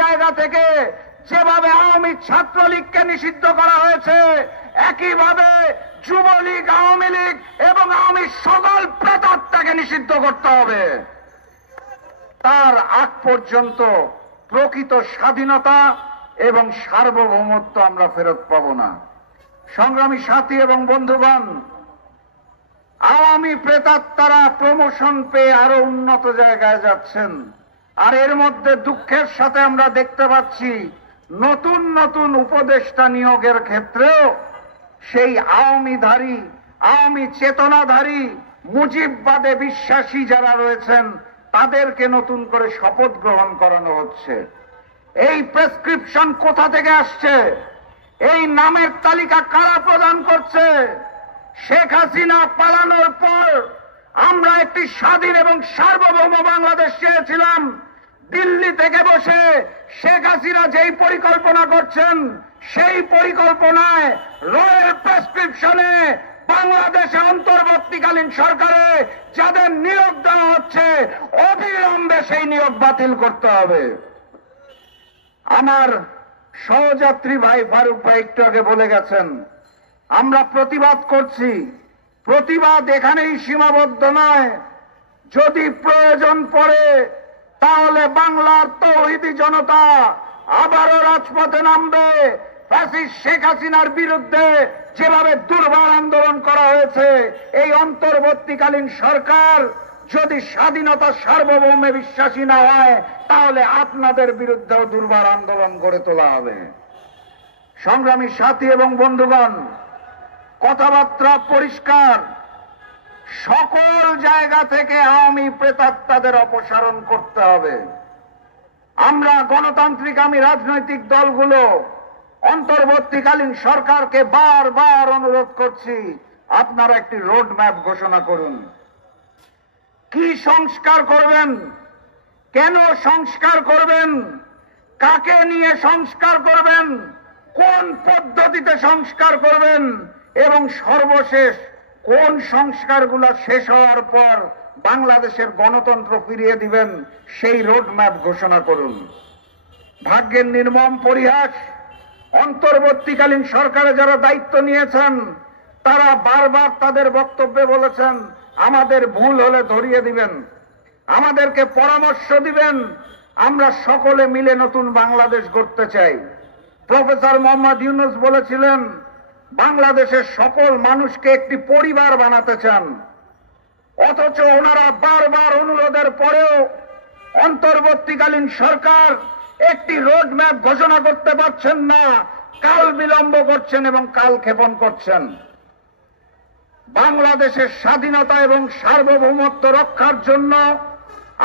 জায়গা থেকে যেভাবে আওয়ামী ছাত্রলীগকে নিষিদ্ধ করা হয়েছে, একইভাবে যুবলীগ, আওয়ামী লীগ এবং আওয়ামী সকল প্রেতাত্মাকে নিষিদ্ধ করতে হবে। তার আগ পর্যন্ত প্রকৃত স্বাধীনতা এবং সার্বভৌমত্ব আমরা ফেরত পাব না। সংগ্রামী সাথী এবং বন্ধুগণ, আওয়ামী প্রেতাত্মারা প্রমোশন পেয়ে আরো উন্নত জায়গায় যাচ্ছেন, আর এর মধ্যে দুঃখের সাথে আমরা দেখতে পাচ্ছি নতুন নতুন উপদেষ্টা নিয়োগের ক্ষেত্রেও সেই আওয়ামীধারী, আওয়ামী চেতনাধারী, মুজিববাদে বিশ্বাসী যারা রয়েছেন তাদেরকে নতুন করে শপথ গ্রহণ করানো হচ্ছে। এই প্রেসক্রিপশন কোথা থেকে আসছে? এই নামের তালিকা কারা প্রদান করছে? শেখ হাসিনা পালানোর পর আমরা একটি স্বাধীন এবং সার্বভৌম বাংলাদেশ চেয়েছিলাম। দিল্লি থেকে বসে শেখ হাসিনা যেই পরিকল্পনা করছেন, সেই পরিকল্পনায় রয়ের প্রেসক্রিপশনে বাংলাদেশে অন্তর্বর্তীকালীন সরকারে যাদের নিয়োগ দেওয়া হচ্ছে অবিলম্বে সেই নিয়োগ বাতিল করতে হবে। আমার সহযাত্রী ভাই ফারুক ভাই একটু আগে বলে গেছেন, আমরা প্রতিবাদ করছি। প্রতিবাদ এখানেই সীমাবদ্ধ নয়, যদি প্রয়োজন পড়ে তাহলে বাংলার তৌহিদি জনতা আবারও রাজপথে নামবে। ফ্যাসিস্ট শেখ হাসিনার বিরুদ্ধে যেভাবে দুর্বার আন্দোলন করা হয়েছে, এই অন্তর্বর্তীকালীন সরকার যদি স্বাধীনতা সার্বভৌমে বিশ্বাসী না হয় তাহলে আপনাদের বিরুদ্ধেও দুর্বার আন্দোলন গড়ে তোলা হবে। সংগ্রামী সাথী এবং বন্ধুগণ, কথাবার্তা পরিষ্কার, সকল জায়গা থেকে আওয়ামী প্রেতাত্মাদের অপসারণ করতে হবে। আমরা গণতান্ত্রিকামী রাজনৈতিক দলগুলো অন্তর্বর্তীকালীন সরকারকে বারবার অনুরোধ করছি, আপনারা একটি রোড ম্যাপ ঘোষণা করুন। কি সংস্কার করবেন, কেন সংস্কার করবেন, কাকে নিয়ে সংস্কার করবেন, কোন পদ্ধতিতে সংস্কার করবেন এবং সর্বশেষ কোন সংস্কারগুলো শেষ হওয়ার পর বাংলাদেশের গণতন্ত্র ফিরিয়ে দিবেন, সেই রোড ম্যাপ ঘোষণা করুন। ভাগ্যের নির্মম পরিহাস, অন্তর্বর্তীকালীন সরকারে যারা দায়িত্ব নিয়েছেন তারা বারবার তাদের বক্তব্যে বলেছেন আমাদের ভুল হলে ধরিয়ে দিবেন, আমাদেরকে পরামর্শ দিবেন, আমরা সকলে মিলে নতুন বাংলাদেশ গড়তে চাই। প্রফেসর মোহাম্মদ ইউনূস বলেছিলেন বাংলাদেশের সকল মানুষকে একটি পরিবার বানাতে চান, অথচ ওনারা বারবার অনুরোধের পরেও অন্তর্বর্তীকালীন সরকার একটি রোড ম্যাপ ঘোষণা করতে পারছেন না, কাল বিলম্ব করছেন এবং কাল ক্ষেপণ করছেন। বাংলাদেশের স্বাধীনতা এবং সার্বভৌমত্ব রক্ষার জন্য,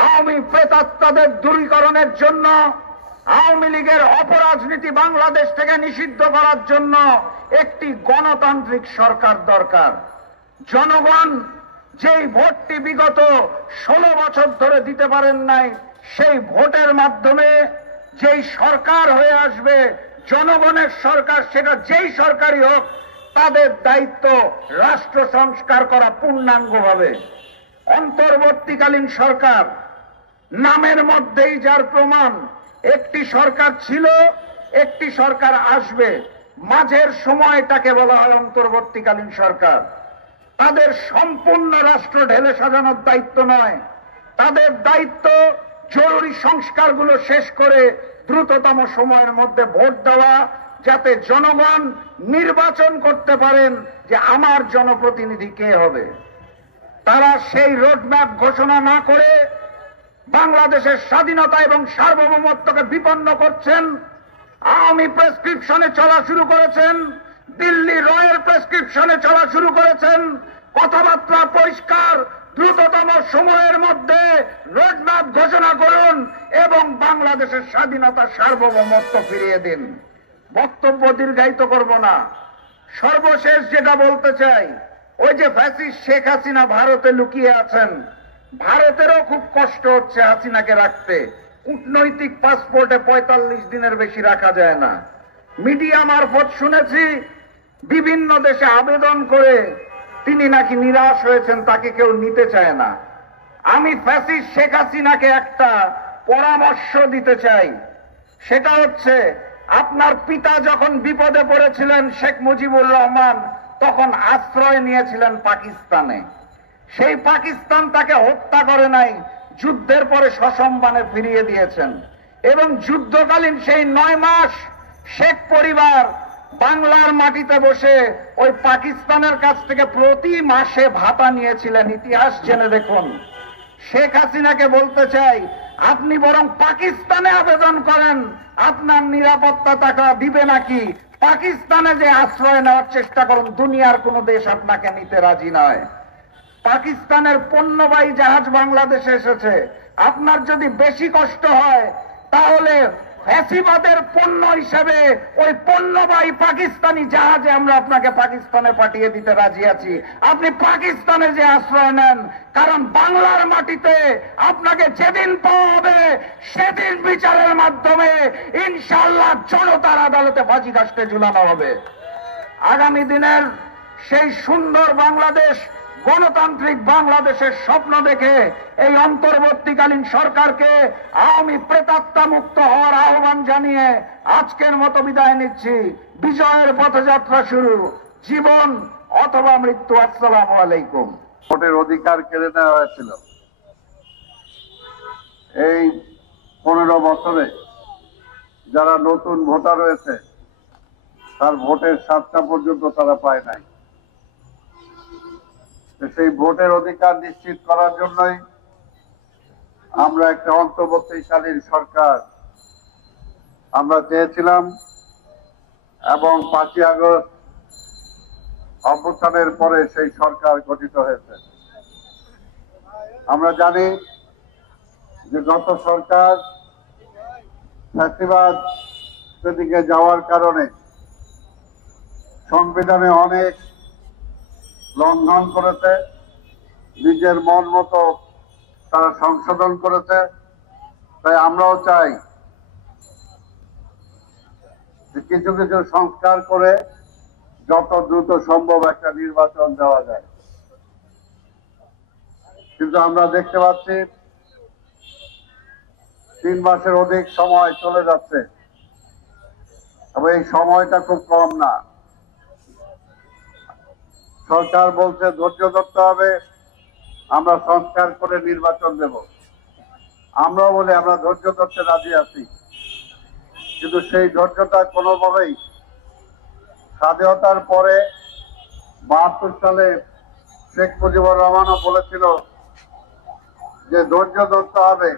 আওয়ামী প্রেতাত্মাদের দূরীকরণের জন্য, আওয়ামী লীগের অপরাজনীতি বাংলাদেশ থেকে নিষিদ্ধ করার জন্য একটি গণতান্ত্রিক সরকার দরকার। জনগণ যেই ভোটটি বিগত 16 বছর ধরে দিতে পারেন নাই, সেই ভোটের মাধ্যমে যেই সরকার হয়ে আসবে জনগণের সরকার, সেটা যেই সরকারই হোক, তাদের দায়িত্ব রাষ্ট্র সংস্কার করা পূর্ণাঙ্গভাবে। অন্তর্বর্তীকালীন সরকার নামের মধ্যেই যার প্রমাণ, একটি সরকার ছিল, একটি সরকার আসবে, মাঝের সময়টাকে বলা হয় অন্তর্বর্তীকালীন সরকার। তাদের সম্পূর্ণ রাষ্ট্র ঢেলে সাজানোর দায়িত্ব নয়, তাদের দায়িত্ব জরুরি সংস্কারগুলো শেষ করে দ্রুততম সময়ের মধ্যে ভোট দেওয়া, যাতে জনগণ নির্বাচন করতে পারেন যে আমার জনপ্রতিনিধি কে হবে। তারা সেই রোডম্যাপ ঘোষণা না করে বাংলাদেশের স্বাধীনতা এবং সার্বভৌমত্বকে বিপন্ন করছেন। আওয়ামী প্রেসক্রিপশনে চলা শুরু করেছেন, দিল্লি রয়ের প্রেসক্রিপশনে চলা শুরু করেছেন। কথাবার্তা পরিষ্কার, দ্রুততম সময়ের মধ্যে রোডম্যাপ ঘোষণা করুন এবং বাংলাদেশের স্বাধীনতা সার্বভৌমত্ব ফিরিয়ে দিন। বক্তব্য দীর্ঘায়িত করব না, সর্বশেষ যেটা বলতে চাই, ওই যে ফ্যাসিস্ট শেখ হাসিনা ভারতে লুকিয়ে আছেন, ভারতেরও খুব কষ্ট হচ্ছে হাসিনাকে রাখতে। কূটনৈতিক পাসপোর্টে 45 দিনের বেশি রাখা যায় না। মিডিয়া মারফত শুনেছি বিভিন্ন দেশে আবেদন করে তিনি নাকি নিরাশ হয়েছেন, তাকে কেউ নিতে চায় না। আমি ফ্যাসিস্ট শেখ হাসিনাকে একটা পরামর্শ দিতে চাই, সেটা হচ্ছে আপনার পিতা যখন বিপদে পড়েছিলেন শেখ মুজিবুর রহমান, তখন আশ্রয় নিয়েছিলেন পাকিস্তানে। সেই পাকিস্তান তাকে হত্যা করে নাই, যুদ্ধের পরে সসম্মানে ফিরিয়ে দিয়েছেন। এবং যুদ্ধকালীন সেই 9 মাস শেখ পরিবার বাংলার মাটিতে বসে ওই পাকিস্তানের কাছ থেকে প্রতি মাসে ভাতা নিয়েছিলেন। ইতিহাস জেনে দেখুন। শেখ হাসিনাকে বলতে চাই, আপনি বরং পাকিস্তানে আবেদন করেন, আপনার নিরাপত্তা টাকা দিবে নাকি। পাকিস্তানে যে আশ্রয় নেওয়ার চেষ্টা করুন, দুনিয়ার কোন দেশ আপনাকে নিতে রাজি নয়। পাকিস্তানের পণ্যবাহী জাহাজ বাংলাদেশে এসেছে। আপনার যদি বেশি কষ্ট হয়, তাহলে ফ্যাসিবাদের পণ্য হিসেবে ওই পণ্যবাহী পাকিস্তানি জাহাজে আমরা আপনাকে পাকিস্তানে পাঠিয়ে দিতে রাজি আছি। আপনি পাকিস্তানে যে আশ্রয় নেন, কারণ বাংলার মাটিতে আপনাকে যেদিন পাওয়া হবে সেদিন বিচারের মাধ্যমে ইনশাআল্লাহ জনতার আদালতে ফাঁসি কাস্টে ঝুলানো হবে। আগামী দিনের সেই সুন্দর বাংলাদেশ, গণতান্ত্রিক বাংলাদেশের স্বপ্ন দেখে এই অন্তর্বর্তীকালীন সরকারকে আওয়ামী প্রেতাত্মা মুক্ত হওয়ার আহ্বান জানিয়ে আজকের মতো বিদায় নিচ্ছি। বিজয়ের পথযাত্রা শুরু, জীবন অথবা মৃত্যু। আসসালামু আলাইকুম। ভোটের অধিকার কেড়ে নেওয়া হয়েছিল। এই 15 বছরে যারা নতুন ভোটার রয়েছে, তার ভোটের 7টা পর্যন্ত তারা পায় নাই। সেই ভোটের অধিকার নিশ্চিত করার জন্যই আমরা একটা অন্তর্বর্তীকালীন সরকার আমরা চেয়েছিলাম, এবং 5ই আগস্ট অভ্যুত্থানের পরে সেই সরকার গঠিত হয়েছে। আমরা জানি যে গত সরকার ফ্যাসিবাদ সেদিকে যাওয়ার কারণে সংবিধানে অনেক লঙ্ঘন করেছে, নিজের মন মতো তারা সংশোধন করেছে। তাই আমরাও চাই যে কিছু কিছু সংস্কার করে যত দ্রুত সম্ভব একটা নির্বাচন দেওয়া যায়। কিন্তু আমরা দেখতে পাচ্ছি 3 মাসের অধিক সময় চলে যাচ্ছে, তবে এই সময়টা খুব কম না। সরকার বলছে ধৈর্য ধরতে হবে, আমরা সংস্কার করে নির্বাচন দেব। আমরাও বলি আমরা ধৈর্য ধরতে রাজি আছি, কিন্তু সেই ধৈর্যটা কোনোভাবেই স্বাধীনতার পরে 72 সালে শেখ মুজিবুর রহমানও বলেছিল যে ধৈর্য ধরতে হবে,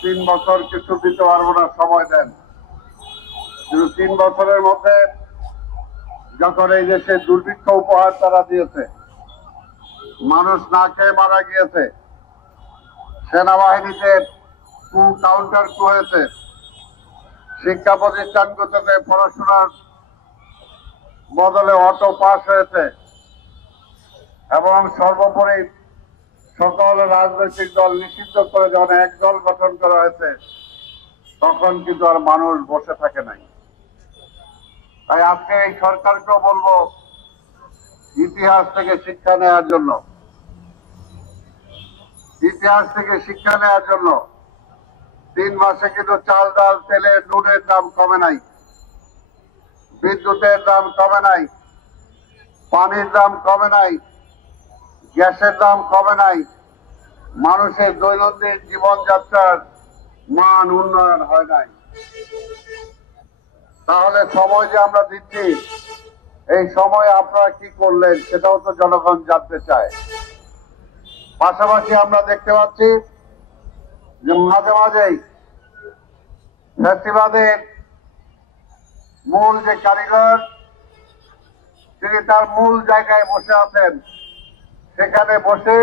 3 বছর কিছু দিতে পারবো না, সময় দেন। কিন্তু 3 বছরের মধ্যে যখন এই দেশে দুর্ভিক্ষ উপহার তারা দিয়েছে, মানুষ না খেয়ে মারা গিয়েছে, সেনাবাহিনীতে কাউন্টার হয়েছে, শিক্ষা প্রতিষ্ঠানগুলোতে পড়াশোনার বদলে অটো পাস হয়েছে, এবং সর্বোপরি সকল রাজনৈতিক দল নিষিদ্ধ করে যখন এক দল গঠন করা হয়েছে, তখন কিন্তু আর মানুষ বসে থাকে নাই। তাই আজকে এই সরকারকেও বলবো ইতিহাস থেকে শিক্ষা নেওয়ার জন্য, ইতিহাস থেকে শিক্ষা নেওয়ার জন্য 3 মাসে কিন্তু চাল ডাল তেলের নুনের দাম কমে নাই, বিদ্যুতের দাম কমে নাই, পানির দাম কমে নাই, গ্যাসের দাম কমে নাই, মানুষের দৈনন্দিন জীবনযাত্রার মান উন্নয়ন হয় নাই। তাহলে সময় যে আমরা দিচ্ছি, এই সময় আপনারা কি করলেন সেটাও তো জনগণ জানতে চায়। পাশাপাশি আমরা দেখতে পাচ্ছি যে মাঝে মাঝেই ফ্যাসিবাদের মূল যে কারিগর, তিনি তার মূল জায়গায় বসে আছেন, সেখানে বসে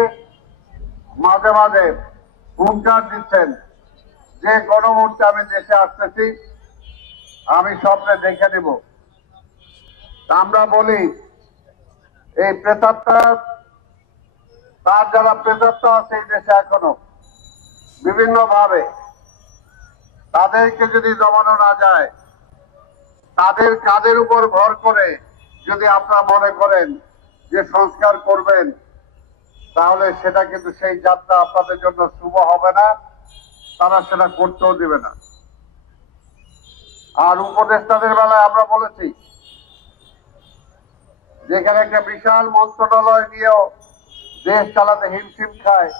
মাঝে মাঝে হুঙ্কার দিচ্ছেন যে গণমুহূর্তে আমি দেশে আসতেছি, আমি স্বপ্নে দেখে নেব। আমরা বলি এই প্রেতাত্মা, তার যারা প্রেতাত্মা আছে এই দেশে এখনো বিভিন্ন ভাবে, তাদেরকে যদি দমানো না যায়, তাদের কাজের উপর ভর করে যদি আপনারা মনে করেন যে সংস্কার করবেন, তাহলে সেটা কিন্তু সেই যাত্রা আপনাদের জন্য শুভ হবে না, তারা সেটা করতেও দিবে না। আর উপদেষ্টাদের বেলায় আমরা বলেছি যেখানে একটা বিশাল মন্ত্রণালয় নিয়েও দেশ চালাতে হিমশিম খায়,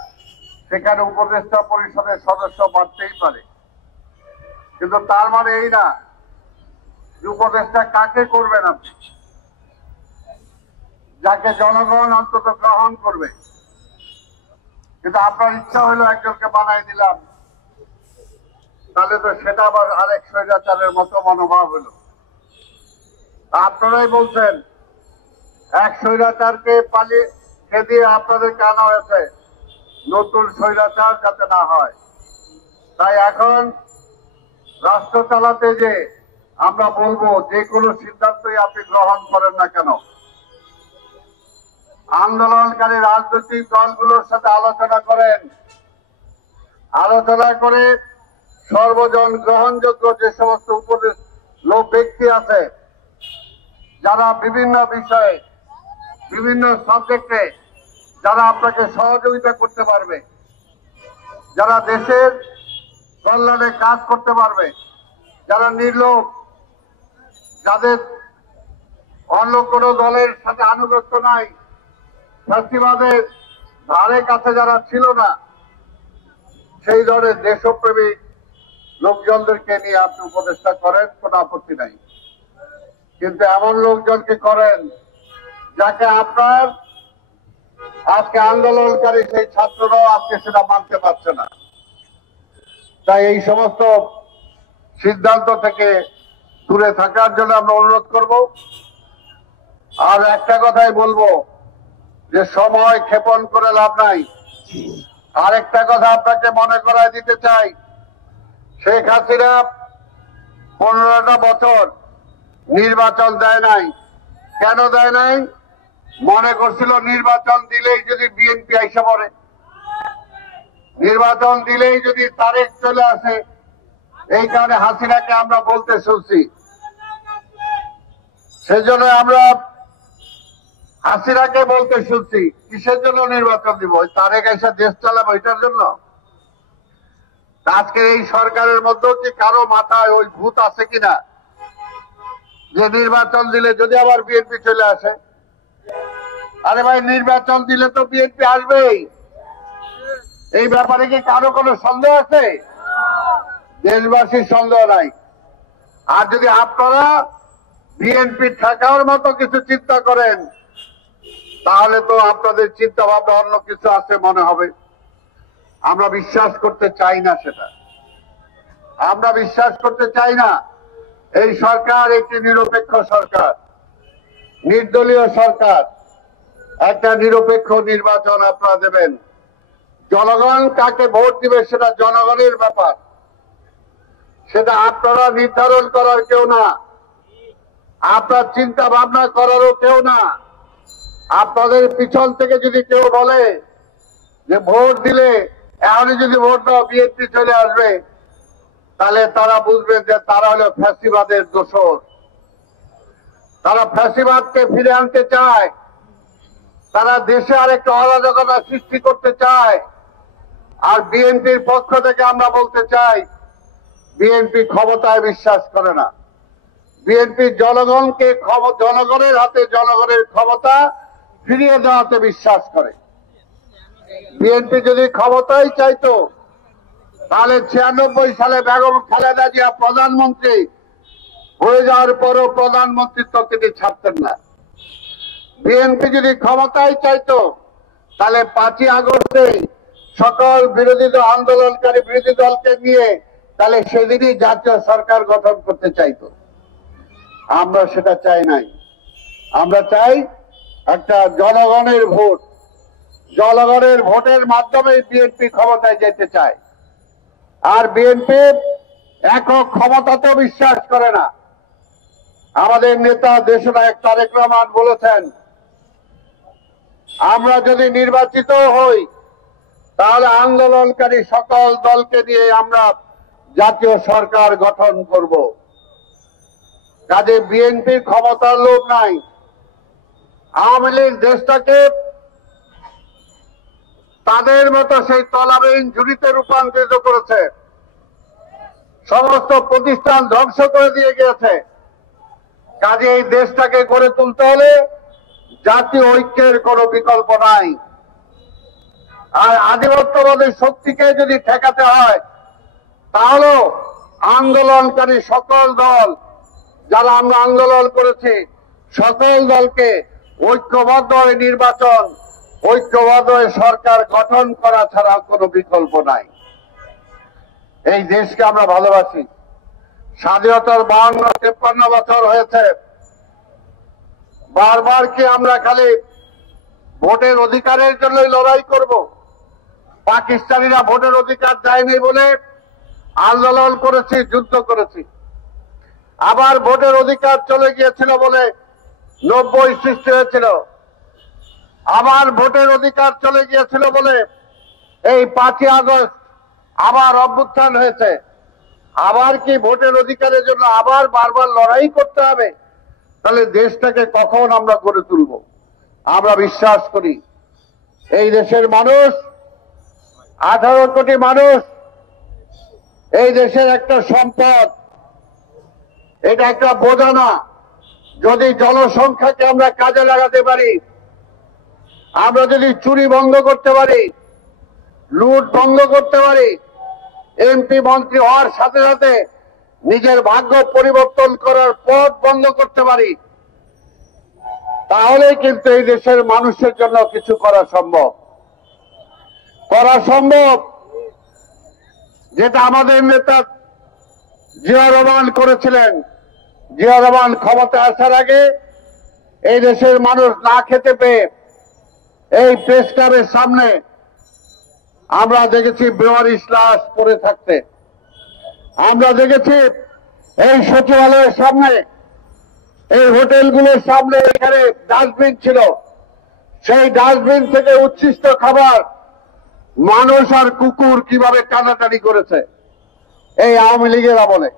সেখানে উপদেষ্টা পরিষদের সদস্য বাড়তেই পারে। কিন্তু তার মানে এই না যে উপদেষ্টা কাকে করবেন আপনি, যাকে জনগণ অন্তত গ্রহণ করবে। কিন্তু আপনার ইচ্ছা হলো একজনকে বানাই দিলাম, তাহলে তো সেটা আবার আরেক স্বৈরাচারের মতো মনোভাব হলো। আপনারাই বলছেন এক স্বৈরাচারকে পালিয়ে খেদিয়ে আপনাদেরকে আনা হয়েছে নতুন স্বৈরাচার যাতে না হয়। তাই এখন রাষ্ট্র চালাতে যে আমরা বলবো যে কোনো সিদ্ধান্তই আপনি গ্রহণ করেন না কেন, আন্দোলনকারী রাজনৈতিক দলগুলোর সাথে আলোচনা করেন, আলোচনা করে সর্বজন গ্রহণযোগ্য যে সমস্ত উপদেশ লোক ব্যক্তি আছে যারা বিভিন্ন বিষয়ে বিভিন্ন সাবজেক্টে যারা আপনাকে সহযোগিতা করতে পারবে, যারা দেশের কল্যাণে কাজ করতে পারবে, যারা নির্লোভ, যাদের অন্য কোনো দলের সাথে আনুগত্য নাই, ফ্যাসিবাদের ধারে কাছে যারা ছিল না, সেই ধরনের দেশপ্রেমিক লোকজনদেরকে নিয়ে আপনি উপদেষ্টা করেন, কোনো আপত্তি নাই। কিন্তু এমন লোকজনকে করেন যাকে আপনার আজকে আন্দোলনকারী সেই ছাত্ররাও আজকে সেটা মানতে পারছে না। তাই এই সমস্ত সিদ্ধান্ত থেকে দূরে থাকার জন্য আমরা অনুরোধ করব। আর একটা কথাই বলবো যে সময় ক্ষেপণ করে লাভ নাই। আরেকটা কথা আপনাকে মনে করায় দিতে চাই, শেখ হাসিনা 15টা বছর নির্বাচন দেয় নাই। কেন দেয় নাই? মনে করছিল নির্বাচন দিলেই যদি বিএনপি আইসা পড়ে, নির্বাচন দিলেই যদি তারেক চলে আসে, এই কারণে হাসিনাকে আমরা বলতে শুনছি। সেজন্য আমরা হাসিনাকে বলতে শুনছি কিসের জন্য নির্বাচন দিব? তারেক এসে দেশ চালাবো এটার জন্য? আজকের এই সরকারের মধ্যেও কি কারো মাথায় ওই ভূত আছে কিনা যে নির্বাচন দিলে যদি আবার বিএনপি চলে আসে? আরে ভাই, নির্বাচন দিলে তো বিএনপি আসবেই, এই ব্যাপারে কি কারো কোনো সন্দেহ আছে? দেশবাসীর সন্দেহ নাই। আর যদি আপনারা বিএনপি ঠেকানোর মতো কিছু চিন্তা করেন, তাহলে তো আপনাদের চিন্তা ভাবনা অন্য কিছু আছে মনে হবে। আমরা বিশ্বাস করতে চাই না সেটা, আমরা বিশ্বাস করতে চাই না। এই সরকার একটি নিরপেক্ষ সরকার, নির্দলীয় সরকার। একটা নিরপেক্ষ নির্বাচন আপনারা দেবেন। জনগণ কাকে ভোট দিবে সেটা জনগণের ব্যাপার, সেটা আপনারা নির্ধারণ করার কেউ না, আপনার চিন্তা ভাবনা করারও কেউ না। আপনাদের পিছন থেকে যদি কেউ বলে যে ভোট দিলে এখনই যদি ভোট দাও বিএনপি চলে আসবে, তাহলে তারা বুঝবে যে তারা হলো ফ্যাসিবাদের দোসর। তারা ফ্যাসিবাদকে ফিরে আনতে চায়, তারা দেশে আরেকটা অরাজকতা সৃষ্টি করতে চায়। আর বিএনপির পক্ষ থেকে আমরা বলতে চাই, বিএনপি ক্ষমতায় বিশ্বাস করে না। বিএনপি জনগণকে জনগণের হাতে জনগণের ক্ষমতা ফিরিয়ে দেওয়াতে বিশ্বাস করে। বিএনপি যদি ক্ষমতাই চাইতো, তাহলে 96 সালে বেগম খালেদা জিয়া প্রধানমন্ত্রী হয়ে যাওয়ার পরও প্রধানমন্ত্রিত্ব তিনি ছাড়তেন না। বিএনপি যদি ক্ষমতায় চাইতো, তাহলে 5ই আগস্টে সকল বিরোধী দল আন্দোলনকারী বিরোধী দলকে নিয়ে তাহলে সেদিনই জাতীয় সরকার গঠন করতে চাইতো। আমরা সেটা চাই নাই। আমরা চাই একটা জনগণের ভোট, জনগণের ভোটের মাধ্যমে বিএনপি ক্ষমতায় যেতে চায়। আর বিএনপি একক ক্ষমতাতেও বিশ্বাস করে না। আমাদের নেতা দেশনায়ক তারেক রহমান বলেছেন, আমরা যদি নির্বাচিত হই তাহলে আন্দোলনকারী সকল দলকে নিয়ে আমরা জাতীয় সরকার গঠন করব। কাজে বিএনপির ক্ষমতার লোভ নাই। আওয়ামী লীগ দেশটাকে তাদের মতো সেই তলাবিহীন ঝুড়িতে রূপান্তরিত করেছে। সমস্ত প্রতিষ্ঠান ধ্বংস করে দিয়ে গিয়েছে। কাজে এই দেশটাকে গড়ে তুলতে হলে জাতীয় ঐক্যের কোনো বিকল্প নাই। আর আধিপত্যবাদী শক্তিকে যদি ঠেকাতে হয় তাহলে আন্দোলনকারী সকল দল, যারা আমরা আন্দোলন করেছি, সকল দলকে ঐক্যবদ্ধ হয়ে নির্বাচন, ঐক্যবদ্ধ হয়ে সরকার গঠন করা ছাড়া কোনো বিকল্প নাই। এই দেশকে আমরা ভালোবাসি। স্বাধীনতার 52-53 বছর হয়েছে। বারবার কি আমরা খালি ভোটের অধিকারের জন্যই লড়াই করব? পাকিস্তানিরা ভোটের অধিকার দেয়নি বলে আন্দোলন করেছি, যুদ্ধ করেছি। আবার ভোটের অধিকার চলে গিয়েছিল বলে 90 সৃষ্টি হয়েছিল। আবার ভোটের অধিকার চলে গিয়েছিল বলে এই 5ই আগস্ট আবার অভ্যুত্থান হয়েছে। আবার কি ভোটের অধিকারের জন্য আবার বারবার লড়াই করতে হবে? তাহলে দেশটাকে কখন আমরা গড়ে তুলব? আমরা বিশ্বাস করি এই দেশের মানুষ, 18 কোটি মানুষ, এই দেশের একটা সম্পদ, এটা একটা বোঝা না। যদি জনসংখ্যাকে আমরা কাজে লাগাতে পারি, আমরা যদি চুরি বন্ধ করতে পারি, লুট বন্ধ করতে পারি, এমপি মন্ত্রী হওয়ার সাথে সাথে নিজের ভাগ্য পরিবর্তন করার পথ বন্ধ করতে পারি, তাহলে কিন্তু এই দেশের মানুষের জন্য কিছু করা সম্ভব। যেটা আমাদের নেতা জিয়া রহমান করেছিলেন। জিয়া রহমান ক্ষমতায় আসার আগে এই দেশের মানুষ না খেতে পেয়ে এই প্রেস ক্লাবের সামনে আমরা দেখেছি বেওয়ারিশ লাশ পড়ে থাকতে। আমরা দেখেছি এই সচিবালয়ের সামনে, এই হোটেলগুলোর সামনে এখানে ডাস্টবিন ছিল, সেই ডাস্টবিন থেকে উচ্ছিষ্ট খাবার মানুষ আর কুকুর কিভাবে টানাটানি করেছে এই আওয়ামী লীগের আমলে।